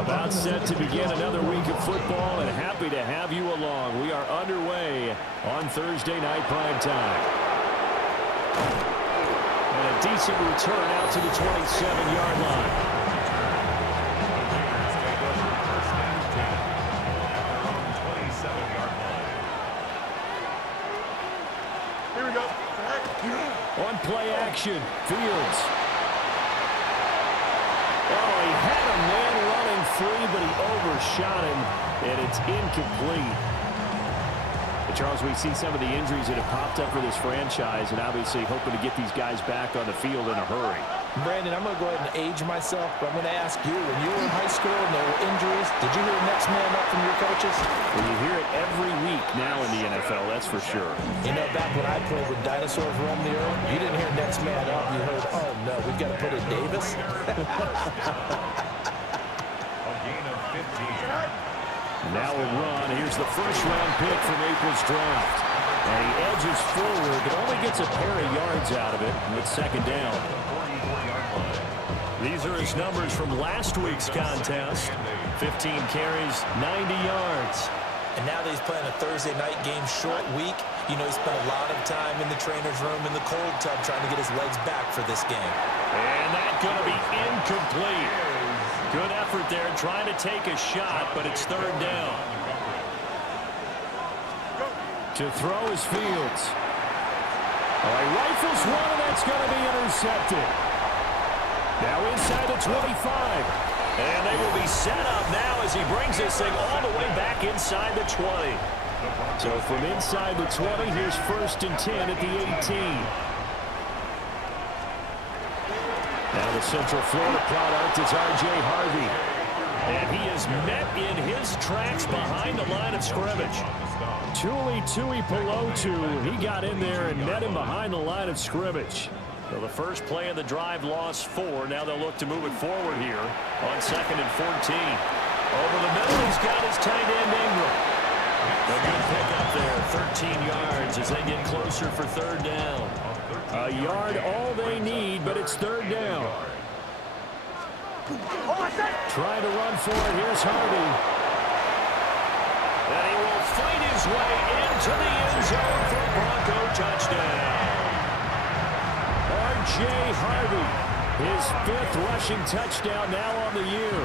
About set to begin another week of football, and happy to have you along. We are underway on Thursday night prime time. And a decent return out to the 27-yard line. Here we go. On play action, Fields. Oh, he had a man running free, but he overshot him, and it's incomplete. But Charles, we see some of the injuries that have popped up for this franchise, and obviously hoping to get these guys back on the field in a hurry. Brandon, I'm going to go ahead and age myself, but I'm going to ask you, when you were in high school and there were injuries, did you hear next man up from your coaches? Well, you hear it every week now in the NFL, that's for sure. You know, back when I played with dinosaurs roamed the earth, you didn't hear next man up. You heard, oh, no, we've got to put in Davis. Now we'll run. Here's the first-round pick from April's draft. And he edges forward, but only gets a pair of yards out of it, and it's second down. These are his numbers from last week's contest. 15 carries, 90 yards. And now that he's playing a Thursday night game, short week, you know, he spent a lot of time in the trainer's room in the cold tub trying to get his legs back for this game. And that's going to be incomplete. Good effort there, trying to take a shot, but it's third down. To throw is Fields. Oh, he rifles one, and that's going to be intercepted. Now inside the 25. And they will be set up now as he brings this thing all the way back inside the 20. So from inside the 20, here's first and 10 at the 18. Now the Central Florida product is R.J. Harvey. And he is met in his tracks behind the line of scrimmage. Tui Pelotu, he got in there and met him behind the line of scrimmage. So the first play of the drive lost 4. Now they'll look to move it forward here on second and 14. Over the middle, he's got his tight end Ingram. A good pickup there, 13 yards as they get closer for third down. A yard all they need, but it's third down. Trying to run for it, here's Harvey. And he will fight his way into the end zone for a Bronco touchdown. R.J. Harvey, his 5th rushing touchdown now on the year.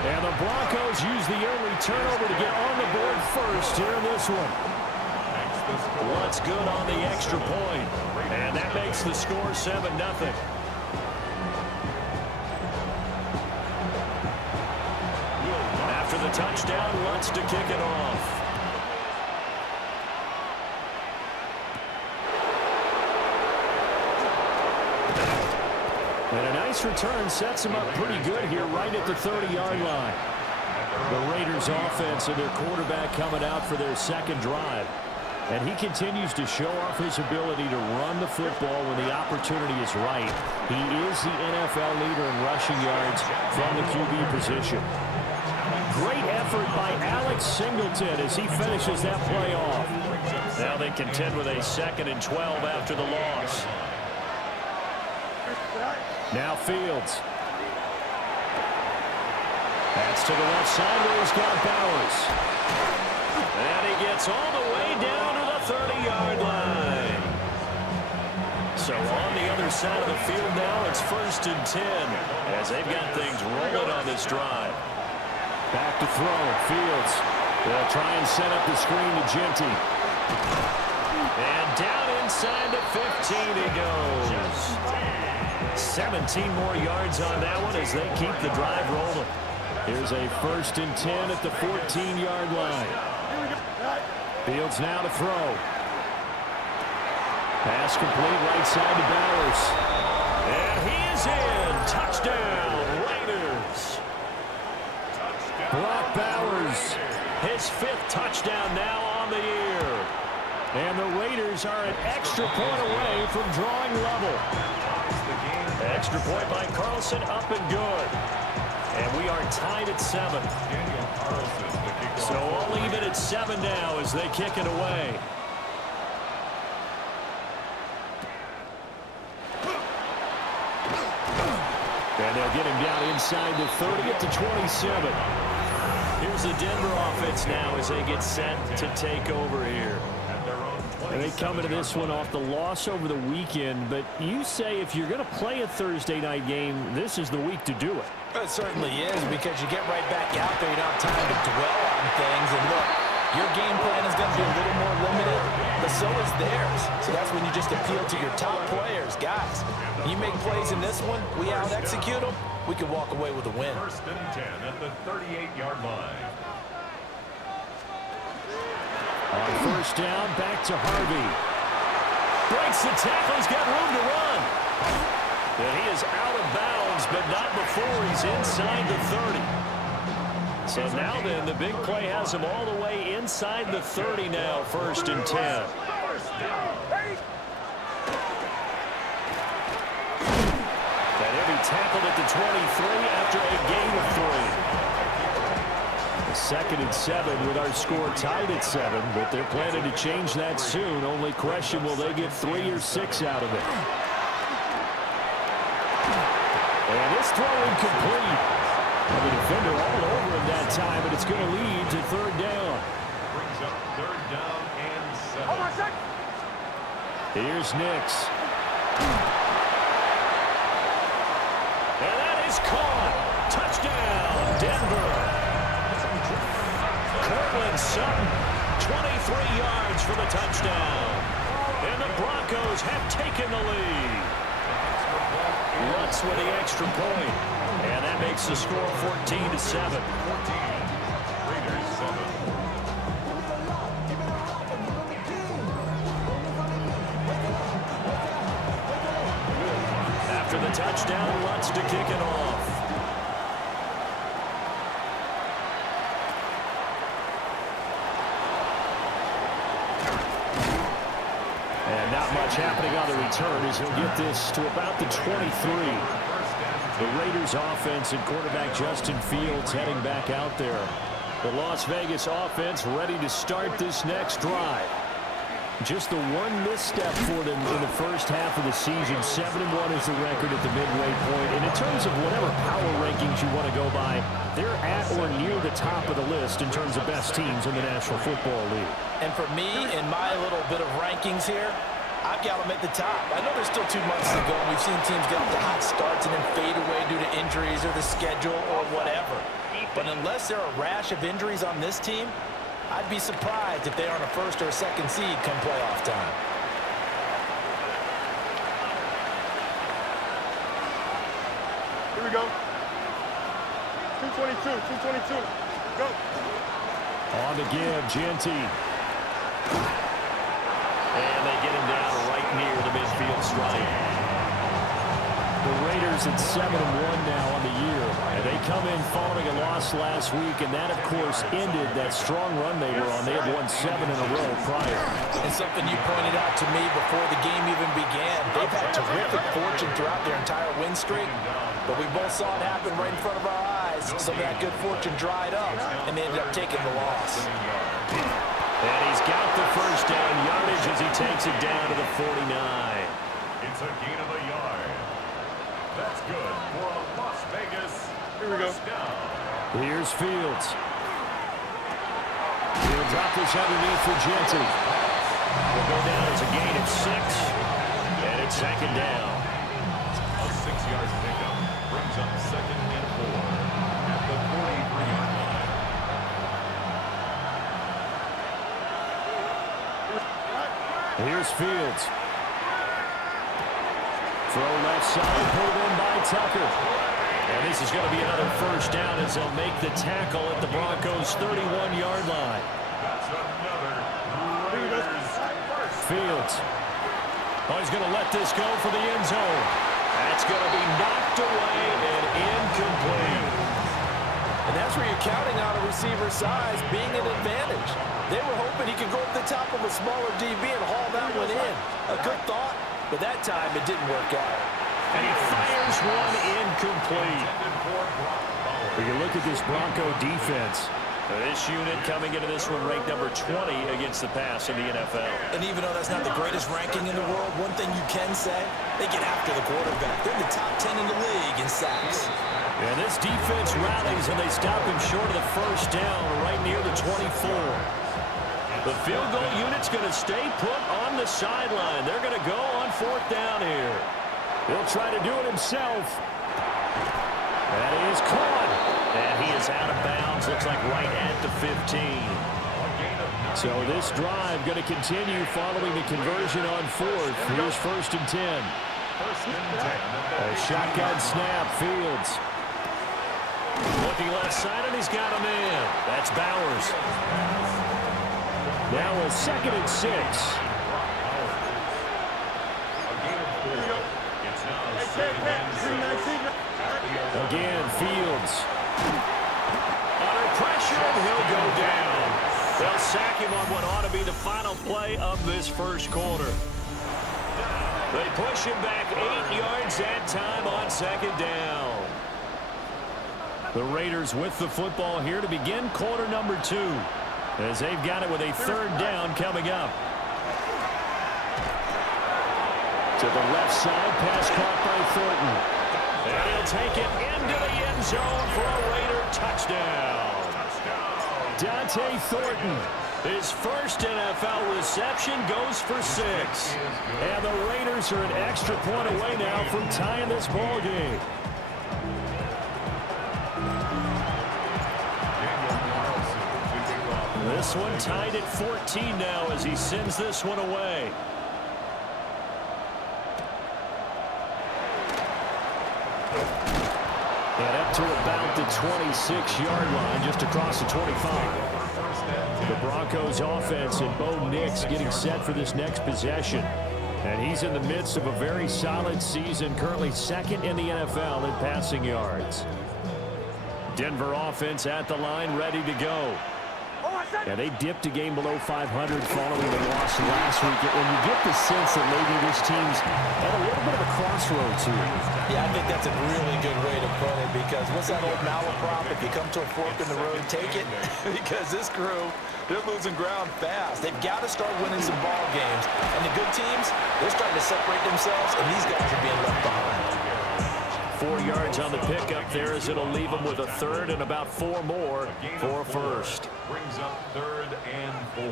And the Broncos use the early turnover to get on the board first here in this one. What's good on the extra point? And that makes the score 7-0. After the touchdown, wants to kick it off. And a nice return sets him up pretty good here right at the 30-yard line. The Raiders offense and their quarterback coming out for their second drive. And he continues to show off his ability to run the football when the opportunity is right. He is the NFL leader in rushing yards from the QB position. Great effort by Alex Singleton as he finishes that play off. Now they contend with a 2nd and 12 after the loss. Now Fields. That's to the left side where he's got Bowers. And he gets all the way down to the 30-yard line. So on the other side of the field now, it's first and 10 as they've got things rolling on this drive. Back to throw. Fields. They'll try and set up the screen to Genty. And down inside the 15 he goes. 17 more yards on that one as they keep the drive rolling. Here's a first and 10 at the 14-yard line. Fields now to throw. Pass complete right side to Bowers. And he is in. Touchdown, Raiders. Brock Bowers, his 5th touchdown now on the year. And the Raiders are an extra point away from drawing level. Extra point by Carlson, up and good. And we are tied at 7. So all even at 7 now as they kick it away. And they'll get him down inside the 30 at the 27. Here's the Denver offense now as they get set to take over here. And they come into this one off the loss over the weekend, but you say if you're going to play a Thursday night game, this is the week to do it. It certainly is, because you get right back out there. You don't have time to dwell on things. And look, your game plan is going to be a little more limited, but so is theirs. So that's when you just appeal to your top players. Guys, you make plays in this one, we out-execute them, we can walk away with a win. First and 10 at the 38-yard line. On first down, back to Harvey. Breaks the tackle. He's got room to run. And he is out of bounds, but not before he's inside the 30. So now then, the big play has him all the way inside the 30 now, first and 10. And he'll be tackled at the 23 after a gain of 3. Second and 7 with our score tied at 7, but they're planning to change that soon. Only question, will they get 3 or 6 out of it? And this throw incomplete. The defender all over him that time, but it's going to lead to third down. Brings up third down and 7. Here's Nix. And that is caught. Touchdown, Denver. Cortland Sutton, 23 yards for the touchdown. And the Broncos have taken the lead. Lutz with the extra point. And that makes the score 14-7. Raiders 7. After the touchdown, Lutz to kick it off. And not much happening on the return as he'll get this to about the 23. The Raiders offense and quarterback Justin Fields heading back out there. The Las Vegas offense ready to start this next drive. Just the one misstep for them in the first half of the season. 7-1 is the record at the midway point. And in terms of whatever power rankings you want to go by, they're at or near the top of the list in terms of best teams in the National Football League. And for me, in my little bit of rankings here, I've got them at the top. I know there's still 2 months to go, and we've seen teams get off to hot starts and then fade away due to injuries or the schedule or whatever. But unless there are a rash of injuries on this team, I'd be surprised if they aren't a first or a second seed come playoff time. Here we go. 222. Go. On the give, Genty. And they get him down right near the midfield stripe. The Raiders at 7-1 now on the year. And they come in following a loss last week, and that, of course, ended that strong run they were on. They had won 7 in a row prior. And something you pointed out to me before the game even began, they've had terrific fortune throughout their entire win streak, but we both saw it happen right in front of our eyes. Some of that good fortune dried up, and they ended up taking the loss. And he's got the first down yardage as he takes it down to the 49. It's a gain of a yard. That's good for a Las Vegas. Here we go. Here's Fields. He'll drop this underneath for Genty. Will go down as a gain of 6. And it's second down. A 6-yard pickup brings up second and 4 at the 43-yard line. Here's Fields. Throw left side, pulled in by Tucker. And this is going to be another first down as they'll make the tackle at the Broncos' 31-yard line. That's another Raiders first. Fields. Oh, he's going to let this go for the end zone. That's going to be knocked away and incomplete. And that's where you're counting on a receiver's size being an advantage. They were hoping he could go up the top of a smaller DB and haul that one in. A good thought, but that time it didn't work out. And he fires one incomplete. When you look at this Bronco defense, This unit coming into this one ranked number 20 against the pass in the NFL. And even though that's not the greatest ranking in the world, one thing you can say, they get after the quarterback. They're in the top 10 in the league in sacks. And this defense rallies, and they stop him short of the first down right near the 24. The field goal unit's going to stay put on the sideline. They're going to go on fourth down here. He'll try to do it himself. That is caught. And he is out of bounds. Looks like right at the 15. So this drive going to continue following the conversion on fourth. Here's first and 10. A shotgun snap, Fields. Looking left side, and he's got him in. That's Bowers. Now a second and 6. Again, Fields. Under pressure, and he'll go down. They'll sack him on what ought to be the final play of this first quarter. They push him back 8 yards that time on second down. The Raiders with the football here to begin quarter number 2, as they've got it with a third down coming up. To the left side, pass caught by Thornton. And he'll take it into the end zone for a Raider touchdown. Dante Thornton, his first NFL reception, goes for 6. And the Raiders are an extra point away now from tying this ball game. This one tied at 14 now as he sends this one away. And up to about the 26-yard line, just across the 25. The Broncos offense and Bo Nix getting set for this next possession. And he's in the midst of a very solid season, currently second in the NFL in passing yards. Denver offense at the line, ready to go. Yeah, they dipped a game below 500 following the loss last week. And you get the sense that maybe this team's at a little bit of a crossroads here. Yeah, I think that's a really good way to put it, because what's that old malaprop? If you come to a fork in the road, take it. Because this crew, they're losing ground fast. They've got to start winning some ball games. And the good teams, they're starting to separate themselves, and these guys are being left behind. 4 yards on the pickup there, as it'll leave them with a third and about 4 more for a first. Brings up third and 4.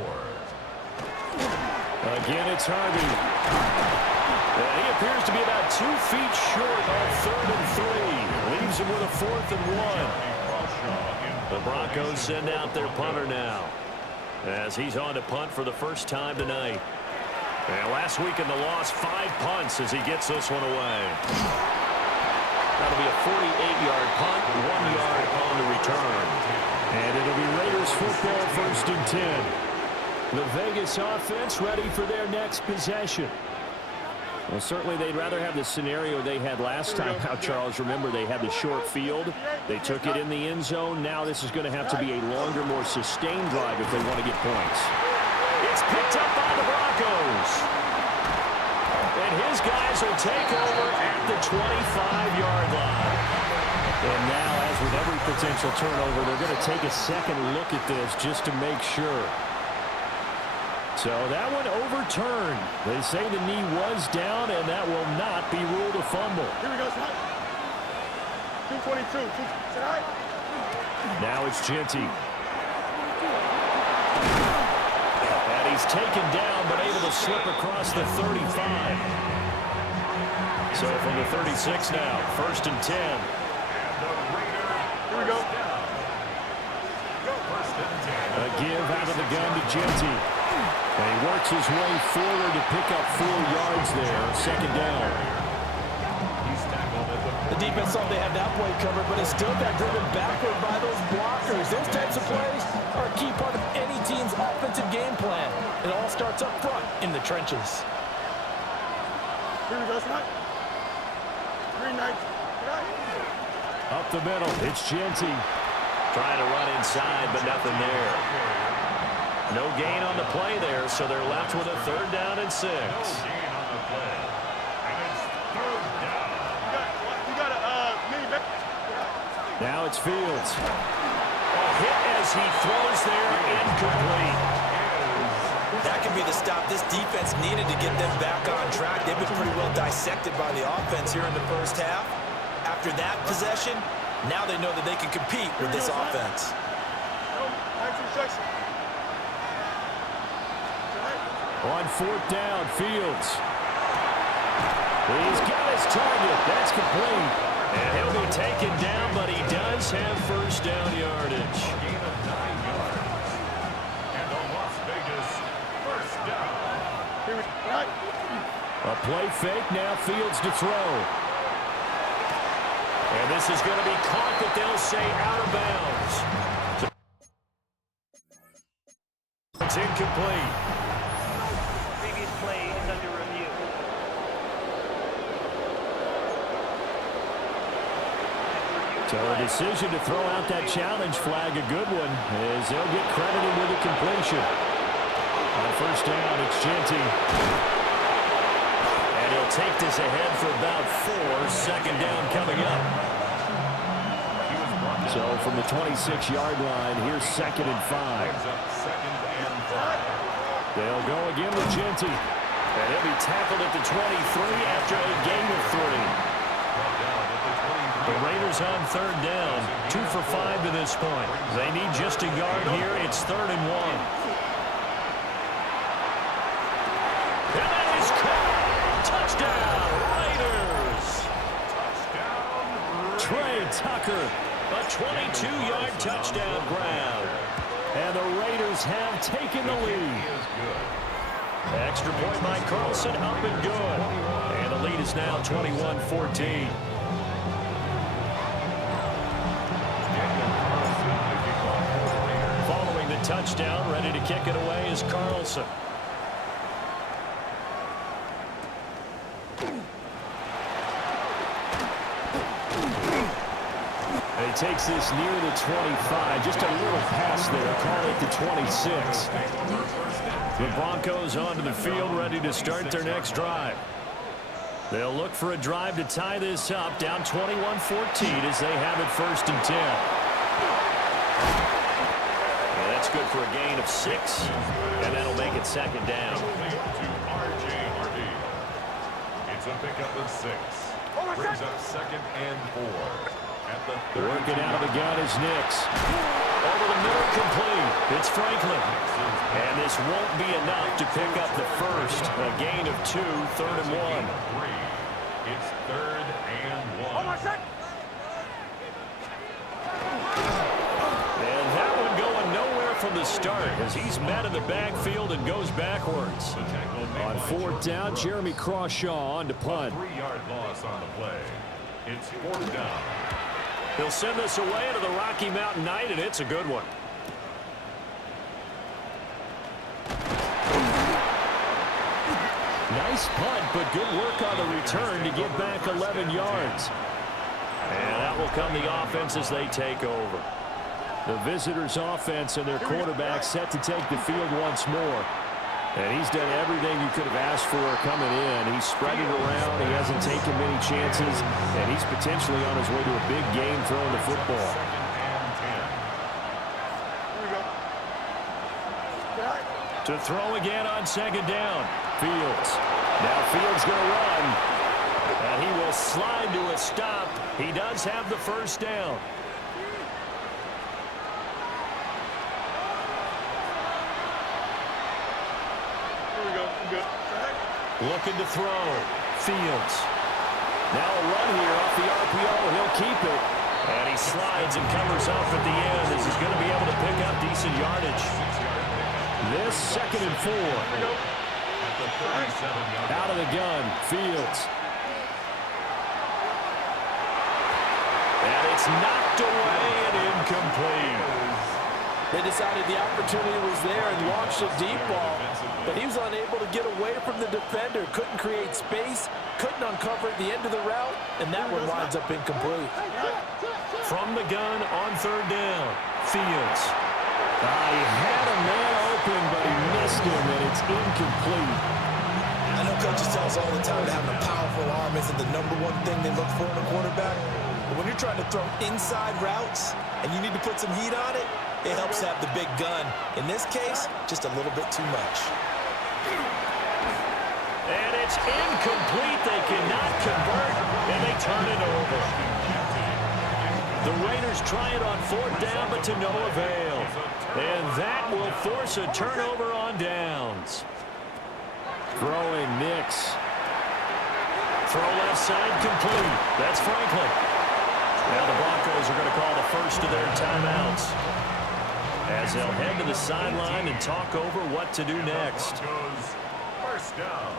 Again, it's Harvey. And he appears to be about 2 feet short on third and 3. Leaves him with a fourth and 1. The Broncos send out their punter now, as he's on to punt for the first time tonight. And last week in the loss, 5 punts as he gets this one away. That'll be a 48-yard punt, 1 yard on the return. And it'll be Raiders football, first and 10. The Vegas offense ready for their next possession. Well, certainly they'd rather have the scenario they had last time out, Charles. Remember, they had the short field. They took it in the end zone. Now this is going to have to be a longer, more sustained drive if they want to get points. It's picked up by the Broncos. And his guys will take over at the 25-yard line. And now, as with every potential turnover, they're going to take a second look at this just to make sure. So that one overturned. They say the knee was down, and that will not be ruled a fumble. Here we go, son. 222. Now it's Genty. He's taken down, but able to slip across the 35. So from the 36 now, first and 10. Here we go. A give out of the gun to Genty. And he works his way forward to pick up 4 yards there, second down. The defense thought they had that play covered, but it still got driven backward by those blockers. Those types of plays are a key part of any team's offensive game plan. It all starts up front in the trenches. Here we go, son. Green knight. Up the middle, it's Genty. Trying to run inside, but nothing there. No gain on the play there, so they're left with a third down and 6. Now it's Fields. hit as he throws there, incomplete. That can be the stop this defense needed to get them back on track. They've been pretty well dissected by the offense here in the first half. After that possession, now they know that they can compete with this offense. On fourth down, Fields. He's got his target. That's complete. And he'll be taken down, but he does have first down yardage. Gain of 9 yards. And the Las Vegas first down. A play fake, now Fields to throw. And this is going to be caught, but they'll say out of bounds. It's incomplete. Previous play is under review. So a decision to throw out that challenge flag, a good one, as they'll get credited with a completion. On first down, it's Genty. And he'll take this ahead for about 4. Second down coming up. So from the 26-yard line, here's 2nd and 5. They'll go again with Genty. And he'll be tackled at the 23 after a gain of 3. The Raiders on third down. 2 for 5 to this point. They need just a yard here. It's 3rd and 1. And that is caught. Touchdown, Raiders. Trey Tucker, a 22-yard touchdown grab. And the Raiders have taken the lead. Extra point by Carlson, up and good. And the lead is now 21-14. Following the touchdown, ready to kick it away is Carlson. He takes this near the 25. Just a little pass there. Call it the 26. The Broncos onto the field, ready to start their next drive. They'll look for a drive to tie this up, down 21-14 as they have it 1st and 10. And that's good for a gain of 6, and that'll make it 2nd down. It's a pickup of 6. Brings up 2nd and 4. Working out of the gun is Nix. Over the middle, complete. It's Franklin. And this won't be enough to pick up the first. A gain of 2, 3rd and 1. It's 3rd and 1. And that one going nowhere from the start as he's met in the backfield and goes backwards. On 4th down, Jeremy Crawshaw on to punt. 3-yard loss on the play. It's 4th down. He'll send this away into the Rocky Mountain Night, and it's a good one. Nice punt, but good work on the return to get back 11 yards. And that will come the offense as they take over. The visitors' offense and their quarterback set to take the field once more. And he's done everything you could have asked for coming in. He's spread it around. He hasn't taken many chances. And he's potentially on his way to a big game throwing the football. To throw again on 2nd down. Fields. Now Fields going to run. And he will slide to a stop. He does have the first down. Looking to throw. Fields. Now a run here off the RPO. He'll keep it. And he slides and covers up at the end as he's going to be able to pick up decent yardage. This 2nd and 4. Out of the gun. Fields. And it's knocked away and incomplete. They decided the opportunity was there and launched a deep ball, but he was unable to get away from the defender. Couldn't create space, couldn't uncover at the end of the route, and that one winds up incomplete. From the gun on 3rd down, Fields. He had a man open, but he missed him, and it's incomplete. I know coaches tell us all the time that having a powerful arm isn't the #1 thing they look for in a quarterback, but when you're trying to throw inside routes and you need to put some heat on it, It helps have the big gun. In this case, just a little bit too much. And it's incomplete. They cannot convert, and they turn it over. The Raiders try it on fourth down, but to no avail. And that will force a turnover on downs. Throwing Nix. Throw left side complete. That's Franklin. Now the Broncos are going to call the first of their timeouts, as they'll head to the sideline and talk over what to do next. First down.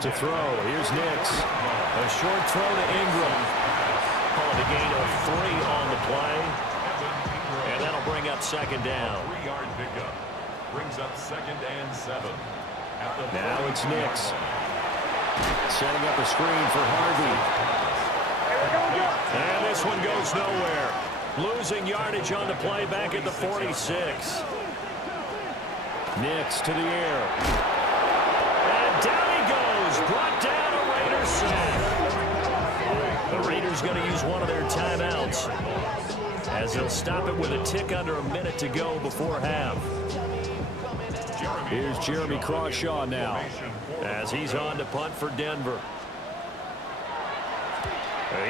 To throw, here's Nix. A short throw to Ingram. Called a gain of 3 on the play. And that'll bring up second down. 3-yard pickup. Brings up 2nd and 7. Now it's Nix. Setting up a screen for Harvey. And this one goes nowhere. Losing yardage on the play back at the 46. Nix to the air. And down he goes. Brought down a Raiders sack. The Raiders going to use one of their timeouts, as they'll stop it with a tick under a minute to go before half. Here's Jeremy Crawshaw now, as he's on to punt for Denver.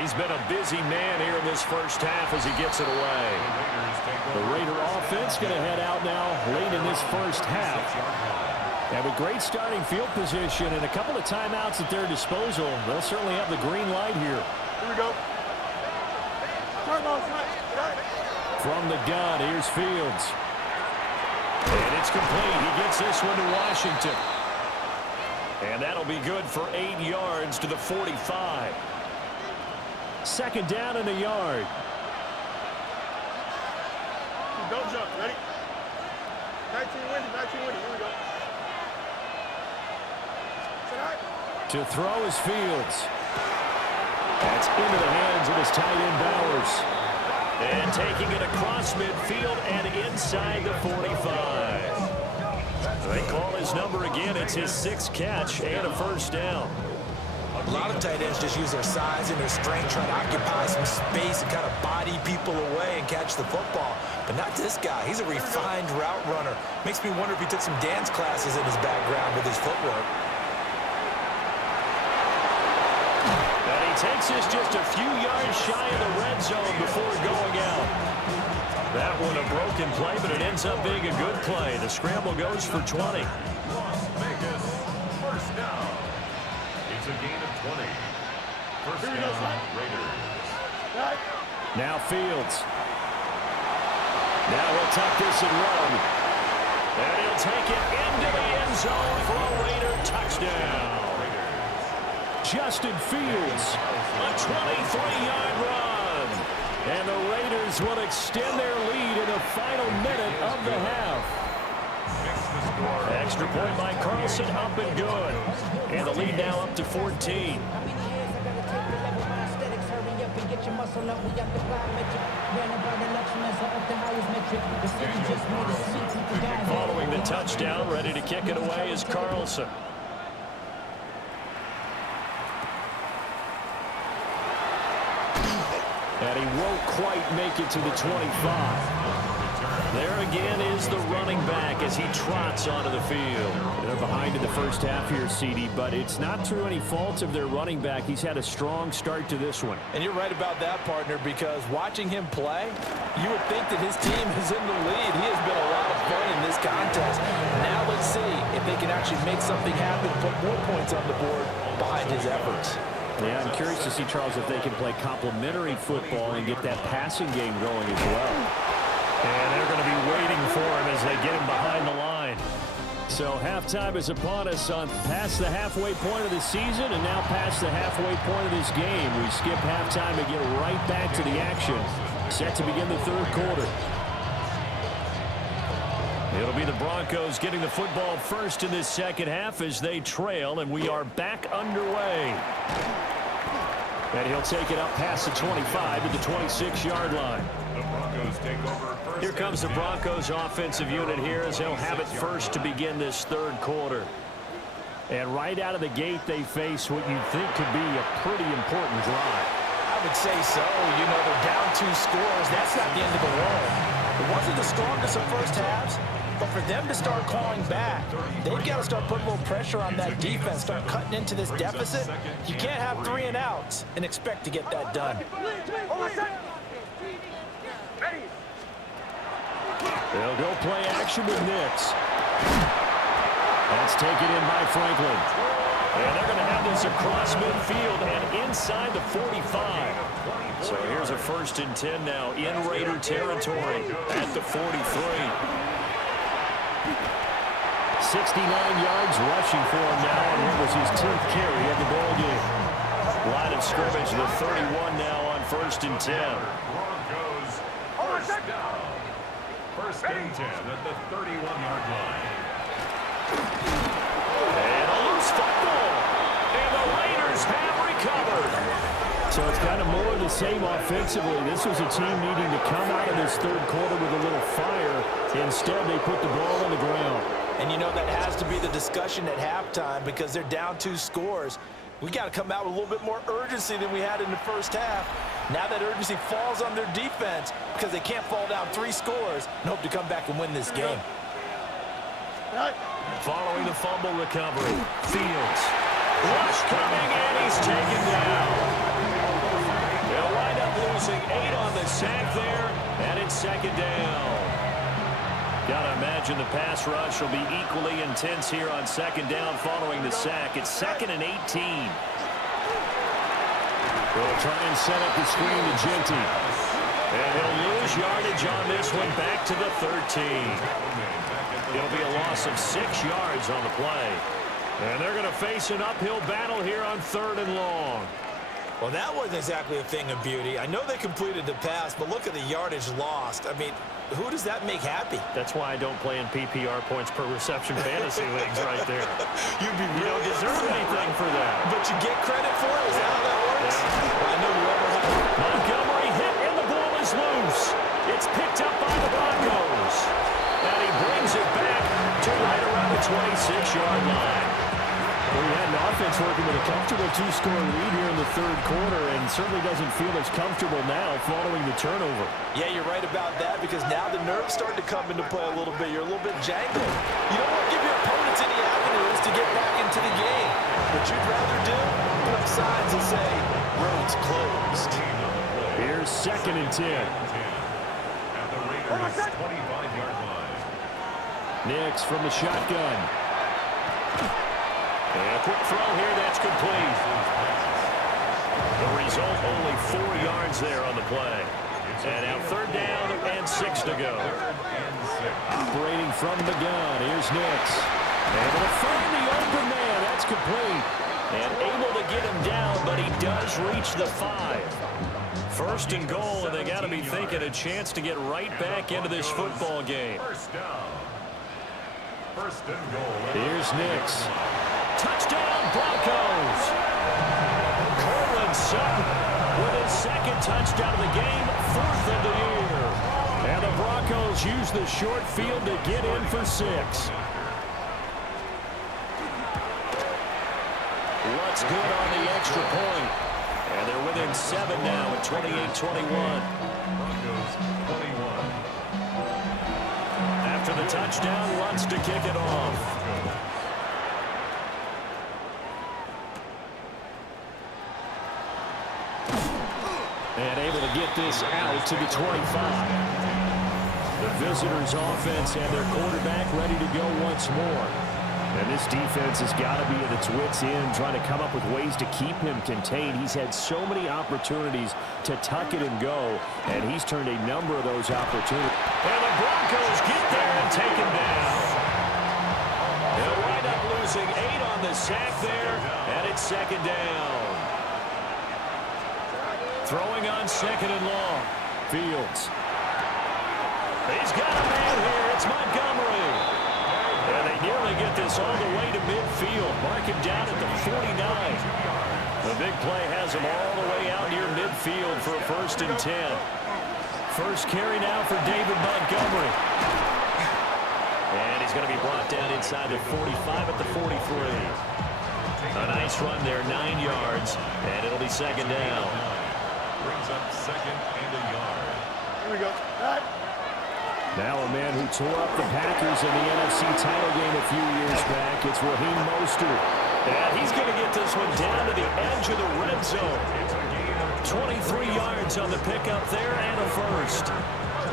He's been a busy man here in this first half as he gets it away. The Raider offense going to head out now late in this first half. And with great starting field position and a couple of timeouts at their disposal, they'll certainly have the green light here. Here we go. From the gun, here's Fields. And it's complete. He gets this one to Washington. And that'll be good for 8 yards to the 45. Second down and a yard. Don't jump. Ready? 19 winning. Here we go. To throw is Fields. That's into the hands of his tight end Bowers. And taking it across midfield and inside the 45. They call his number again. It's his 6th catch and a first down. A lot of tight ends just use their size and their strength, trying to occupy some space and kind of body people away and catch the football. But not this guy. He's a refined route runner. Makes me wonder if he took some dance classes in his background with his footwork. And he takes this just a few yards shy of the red zone before going out. That one a broken play, but it ends up being a good play. The scramble goes for 20. Las Vegas, first down. It's a gain of 20. First down, Raiders. Now Fields. Now he'll tuck this and run. And he'll take it into the end zone for a Raider touchdown. Justin Fields, a 23-yard run. And the Raiders will extend their lead in the final minute of the half. Extra point by Carlson, up and good. And the lead now up to 14. Following the touchdown, ready to kick it away is Carlson. And he won't quite make it to the 25. There again is the running back as he trots onto the field. They're behind in the first half here, CD, but it's not through any fault of their running back. He's had a strong start to this one. And you're right about that, partner, because watching him play, you would think that his team is in the lead. He has been a lot of fun in this contest. Now let's see if they can actually make something happen, put more points on the board behind his efforts. Yeah, I'm curious to see, Charles, if they can play complementary football and get that passing game going as well. And they're going to be waiting for him as they get him behind the line. So halftime is upon us on past the halfway point of the season and now past the halfway point of this game. We skip halftime and get right back to the action. Set to begin the third quarter. It'll be the Broncos getting the football first in this second half as they trail, and we are back underway. And he'll take it up past the 25 to the 26-yard line. The Broncos take over first. Here comes the Broncos offensive unit here as they'll have it first to begin this third quarter. And right out of the gate, they face what you think could be a pretty important drive. would say so. You know, they're down 2 scores. That's not the end of the world. It wasn't the strongest of first halves, but for them to start clawing back, they've got to start putting a little pressure on that defense, start cutting into this deficit. You can't have 3 and outs and expect to get that done. They'll go play action with Nix. That's taken in by Franklin. And they're going to have this across midfield and inside the 45. So here's a 1st and 10 now in Raider territory at the 43. 69 yards rushing for him now, and it was his 10th carry of the ball game. Line of scrimmage, the 31 now on 1st and 10. Broncos first down. 1st and 10 at the 31-yard line. And a loose football. And the Raiders have recovered. So it's kind of more of the same offensively. This was a team needing to come out of this 3rd quarter with a little fire. Instead, they put the ball on the ground. And you know that has to be the discussion at halftime because they're down 2 scores. We got to come out with a little bit more urgency than we had in the first half. Now that urgency falls on their defense because they can't fall down 3 scores and hope to come back and win this game. Following the fumble recovery, Fields. Rush coming, and he's taken down. They'll wind up losing 8 on the sack there, and it's 2nd down. Gotta imagine the pass rush will be equally intense here on 2nd down following the sack. It's 2nd and 18. They'll try and set up the screen to Genty. And he'll lose yardage on this one back to the 13. It'll be a loss of 6 yards on the play. And they're going to face an uphill battle here on 3rd and long. Well, that wasn't exactly a thing of beauty. I know they completed the pass, but look at the yardage lost. I mean, who does that make happy? That's why I don't play in PPR points per reception fantasy leagues right there. You don't deserve anything for that. But you get credit for it? Is that how that works? I know whoever had it. Montgomery hit, and the ball is loose. It's picked up by the Broncos. And he brings it back to right around the 26-yard line. Well, he had an offense working with a comfortable 2-score lead here in the 3rd quarter and certainly doesn't feel as comfortable now following the turnover. Yeah, you're right about that because now the nerves start to come into play a little bit. You're a little bit jangled. You don't want to give your opponents any avenues to get back into the game. What you'd rather do, put up signs and say, road's closed. Here's 2nd and 10. At the Raiders' 25-yard line. Nix from the shotgun. And a quick throw here, that's complete. The result, only 4 yards there on the play. And now 3rd down and 6 to go. Operating from the gun, here's Nix. Able to find the open man, that's complete. And able to get him down, but he does reach the 5. 1st and goal, and they got to be thinking a chance to get right back into this football game. 1st down. 1st and goal. Here's Nix. Touchdown, Broncos! Cortland Sutton with his 2nd touchdown of the game, 4th of the year. And the Broncos use the short field to get in for 6. What's good on the extra point? And they're within 7 now at 28-21. Broncos 21. After the touchdown, wants to kick it off. And able to get this out to the 25. The visitors' offense and their quarterback ready to go once more. And this defense has got to be at its wits' end, trying to come up with ways to keep him contained. He's had so many opportunities to tuck it and go, and he's turned a number of those opportunities. And the Broncos get there and take him down. They'll wind up losing 8 on the sack there, and it's 2nd down. Throwing on 2nd and long. Fields. He's got a man here. It's Montgomery. And they nearly get this all the way to midfield. Mark him down at the 49. The big play has him all the way out near midfield for a 1st and 10. First carry now for David Montgomery. And he's going to be brought down inside the 45 at the 43. A nice run there, 9 yards, and it'll be 2nd down. up second and a yard. Here we go. All right. Now a man who tore up the Packers in the NFC title game a few years back. It's Raheem Mostert. And he's going to get this one down to the edge of the red zone. 23 yards on the pickup there and a first.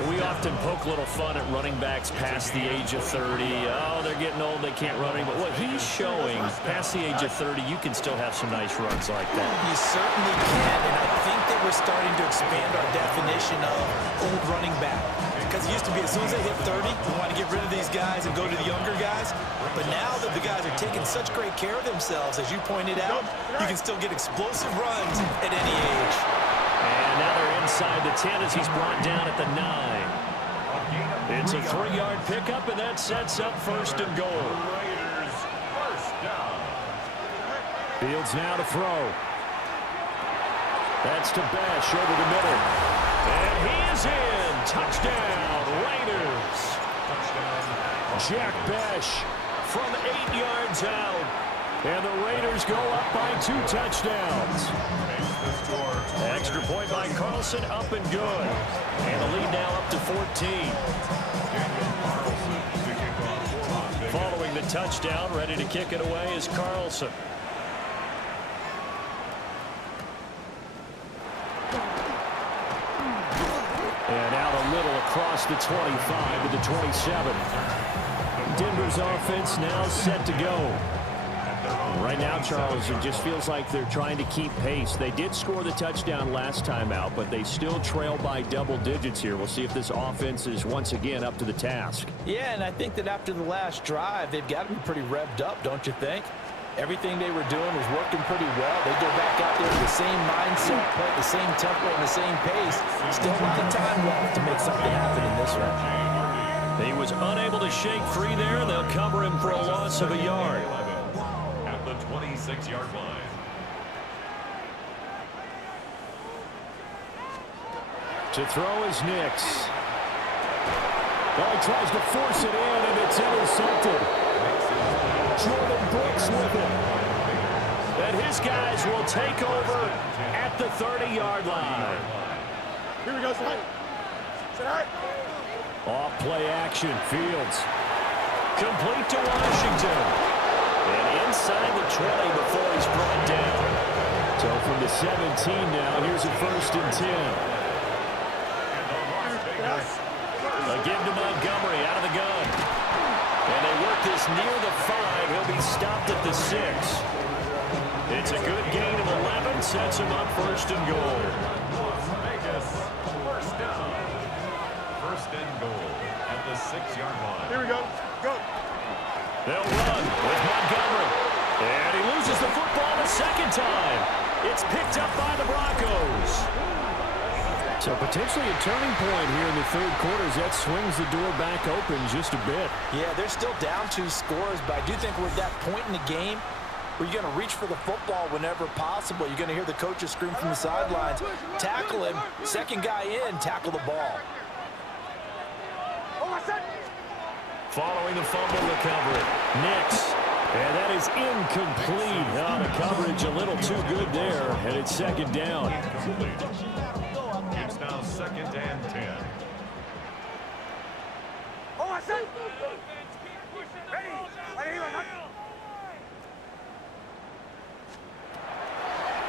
We often poke a little fun at running backs past the age of 30. Oh, they're getting old, they can't run anymore. What he's showing, past the age of 30, you can still have some nice runs like that. You certainly can, and I think that we're starting to expand our definition of old running back. Because it used to be as soon as they hit 30, we want to get rid of these guys and go to the younger guys. But now that the guys are taking such great care of themselves, as you pointed out, you can still get explosive runs at any age. And now they're inside the 10 as he's brought down at the 9. It's a 3-yard pickup, and that sets up first and goal. Raiders first down. Fields now to throw. That's to Besh over the middle. And he is in. Touchdown, Raiders. Touchdown. Jack Besh from 8 yards out. And the Raiders go up by 2 touchdowns. Extra point by Carlson, up and good. And the lead now up to 14. Following the touchdown, ready to kick it away is Carlson. And out a little across the 25 to the 27. Denver's offense now set to go. Right now, Charles, it just feels like they're trying to keep pace. They did score the touchdown last time out, but they still trail by double digits here. We'll see if this offense is once again up to the task. Yeah, and I think that after the last drive, they've got to be pretty revved up, don't you think? Everything they were doing was working pretty well. They go back out there with the same mindset, play at the same tempo and the same pace. Still a lot of time left to make something happen in this one. He was unable to shake free there. They'll cover him for a loss of a yard. At the 26-yard line. To throw is Nix. Oh, he tries to force it in, and it's intercepted. Jordan Brooks with it. And his guys will take over at the 30-yard line. Here we go, Sit high. Off play action, Fields. Complete to Washington. And inside the 20 before he's brought down. So from the 17 now, here's a 1st and 10. A give to Montgomery out of the gun. And they work this near the 5. He'll be stopped at the 6. It's a good gain of 11. Sets him up 1st and goal. Vegas first down. 1st and goal at the 6-yard line. Here we go. Go. They'll run with Montgomery. And he loses the football the 2nd time. It's picked up by the Broncos. So potentially a turning point here in the 3rd quarter as that swings the door back open just a bit. Yeah, they're still down 2 scores, but I do think we're at that point in the game where you're going to reach for the football whenever possible. You're going to hear the coaches scream from the sidelines. Tackle him. 2nd guy in, tackle the ball. Following the fumble recovery, Nix. And that is incomplete. Oh, the coverage a little too good there, and it's 2nd down. It's now 2nd and 10.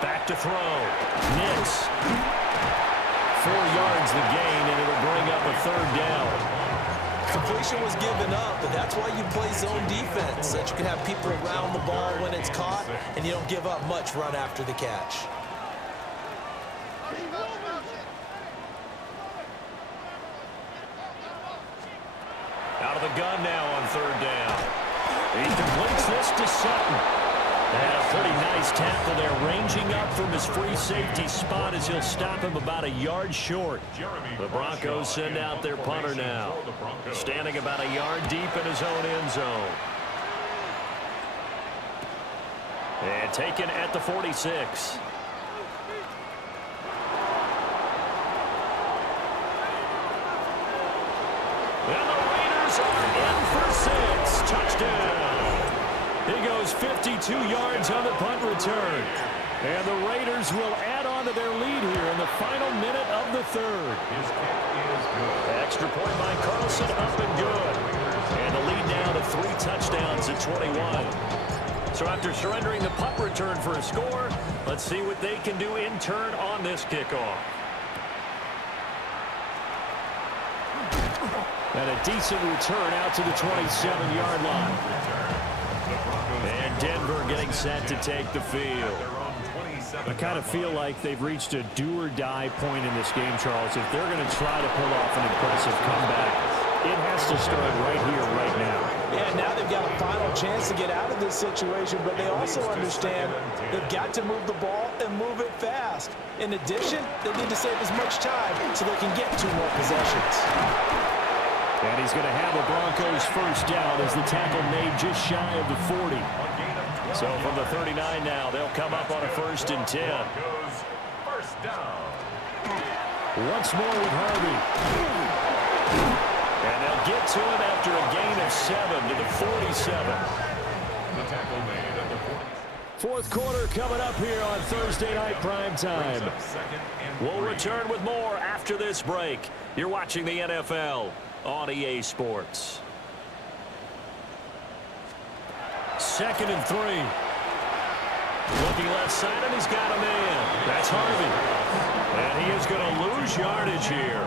Back to throw. Nix. 4 yards the gain, and it'll bring up a 3rd down. Completion was given up, but that's why you play zone defense, so that you can have people around the ball when it's caught, and you don't give up much run after the catch. Out of the gun now on 3rd down. He completes this to Sutton. And a pretty nice tackle there, ranging up from his free safety spot as he'll stop him about a yard short. The Broncos send out their punter now, standing about a yard deep in his own end zone. And taken at the 46. And the Raiders are in for 6. Touchdown. He goes 52 yards on the punt return. And the Raiders will add on to their lead here in the final minute of the third. His kick is good. Extra point by Carlson, up and good. And the lead now to 3 touchdowns at 21. So after surrendering the punt return for a score, let's see what they can do in turn on this kickoff. And a decent return out to the 27-yard line. And Denver getting set to take the field. I kind of feel like they've reached a do-or-die point in this game, Charles. If they're going to try to pull off an impressive comeback, it has to start right here, right now. Yeah, now they've got a final chance to get out of this situation, but they also understand they've got to move the ball and move it fast. In addition, they need to save as much time so they can get 2 more possessions. And he's going to have a Broncos first down as the tackle made just shy of the 40. So from the 39 now, they'll come up on a 1st and 10. First down. Once more with Harvey. And they'll get to him after a gain of 7 to the 47. The tackle made at the 40. 4th quarter coming up here on Thursday Night Prime Time. We'll return with more after this break. You're watching the NFL on EA Sports. 2nd and 3. Looking left side, and he's got a man. That's Harvey. And he is going to lose yardage here.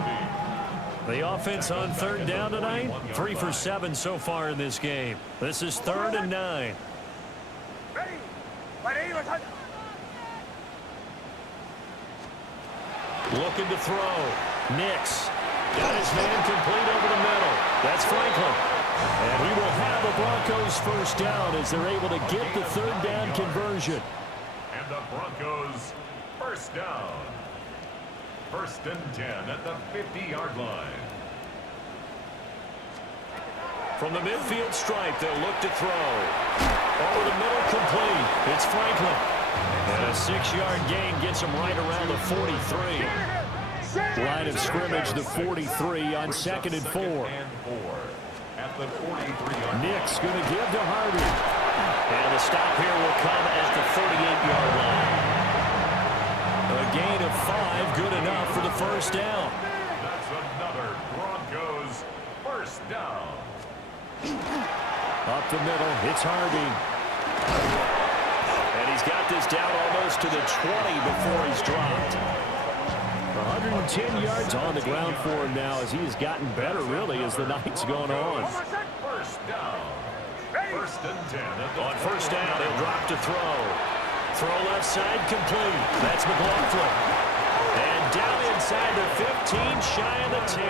The offense on 3rd down tonight, 3 for 7 so far in this game. This is 3rd and 9. Looking to throw. Nix. Got his man complete over the middle. That's Franklin. And he will have a Broncos first down as they're able to get the 3rd down conversion. And the Broncos first down. 1st and 10 at the 50-yard line. From the midfield stripe, they'll look to throw. Over the middle, complete. It's Franklin. And a 6-yard gain gets him right around the 43. Line of scrimmage, the 43 on 2nd and 4. At the 43-yard. Nick's going to give to Harvey. And the stop here will come at the 38-yard line. A gain of 5, good enough for the first down. That's another Broncos first down. Up the middle, it's Harvey. And he's got this down almost to the 20 before he's dropped. 110 yards on the ground for him now as he has gotten better, really, as the night's gone on. First down. 1st and 10. On first down, he'll drop to throw. Throw left side, complete. That's McLaughlin. And down inside the 15, shy of the 10.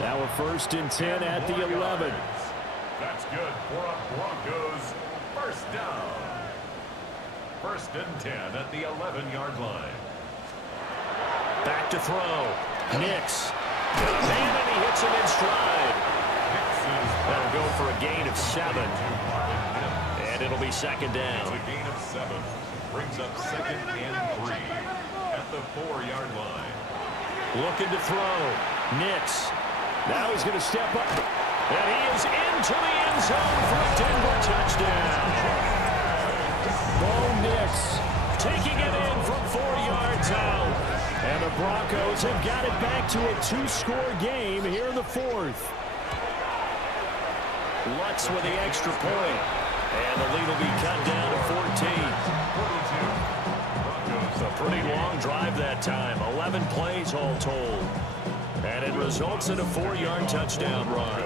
Now a 1st and 10 at the 11. That's good for a Broncos first down. 1st and 10 at the 11-yard line. Back to throw. Nix. Got a man, and he hits him in stride. That'll go for a gain of 7. And it'll be 2nd down. It's a gain of 7. Brings up 2nd and 3 at the 4-yard line. Looking to throw. Nix. Now he's going to step up. And he is into the end zone for a Denver touchdown. Bo Nix taking it in from 4 yards out. And the Broncos have got it back to a 2-score game here in the 4th. Lutz with the extra point. And the lead will be cut down to 14. A pretty long drive that time. 11 plays all told. And it results in a 4-yard touchdown run.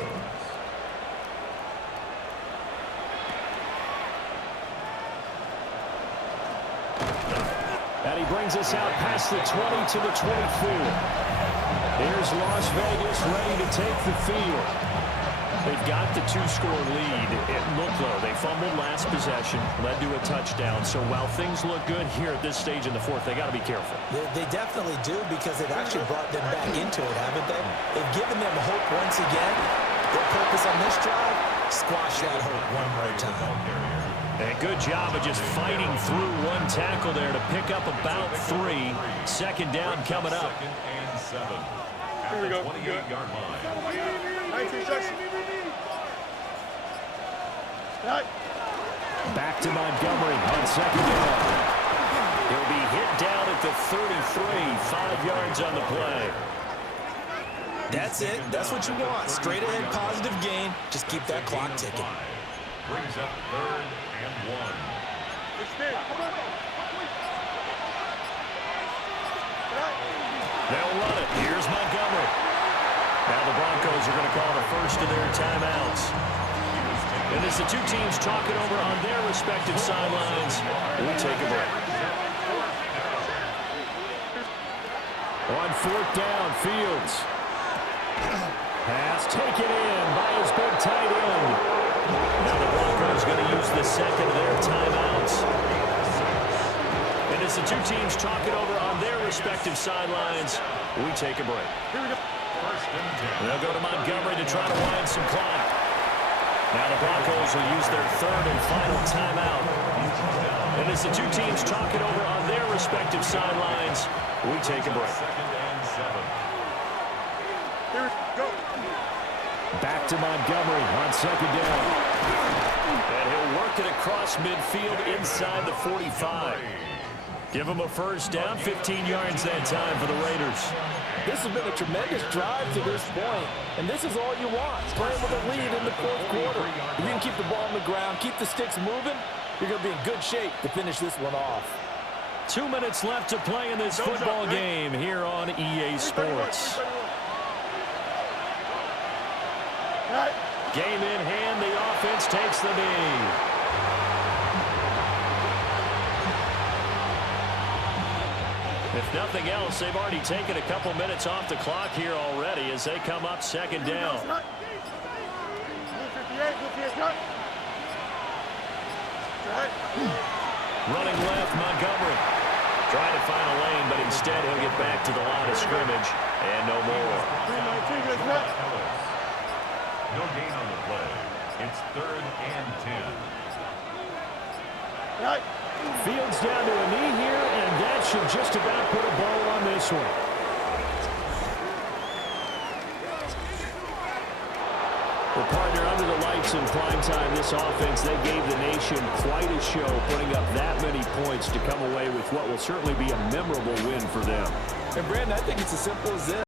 And he brings us out past the 20 to the 24. Here's Las Vegas ready to take the field. They've got the 2-score lead. It looked low. They fumbled last possession, led to a touchdown. So while things look good here at this stage in the 4th, they got to be careful. They definitely do, because they've actually brought them back into it, haven't they? They've given them hope once again. Their purpose on this drive, squash that hope one more time. And good job of just fighting through one tackle there to pick up about 3. 2nd down coming up. 2nd and 7 Here we at go. the 28-yard line. 19 seconds. Back to Montgomery on 2nd down. He'll be hit down at the 33, 5 yards on the play. That's it. That's what you want. Straight ahead positive gain. Just keep that clock ticking. Brings up 3rd and 1. They'll run it. Here's Montgomery. Now the Broncos are going to call the first of their timeouts. And as the two teams talk it over on their respective sidelines, we take a break. On 4th down, Fields. Pass taken in by his big tight end. Now the Broncos going to use the second of their timeouts. And as the two teams talk it over on their respective sidelines, we take a break. They'll go to Montgomery to try to wind some clock. Now the Broncos will use their 3rd and final timeout. And as the two teams talk it over on their respective sidelines, we take a break. Back to Montgomery on 2nd down. And he'll work it across midfield inside the 45. Give him a first down, 15 yards that time for the Raiders. This has been a tremendous drive to this point, and this is all you want, playing with a lead in the 4th quarter. If you can keep the ball on the ground, keep the sticks moving, you're going to be in good shape to finish this one off. 2 minutes left to play in this football game here on EA Sports. Game in hand, the offense takes the knee. If nothing else, they've already taken a couple minutes off the clock here already as they come up 2nd down. Running left, Montgomery. Trying to find a lane, but instead he'll get back to the line of scrimmage and no more. No gain on the play. It's 3rd and 10. Fields down to a knee here, and that should just about put a bow on this one. Well, partner, under the lights in prime time, this offense, they gave the nation quite a show, putting up that many points to come away with what will certainly be a memorable win for them. And, Brandon, I think it's as simple as this.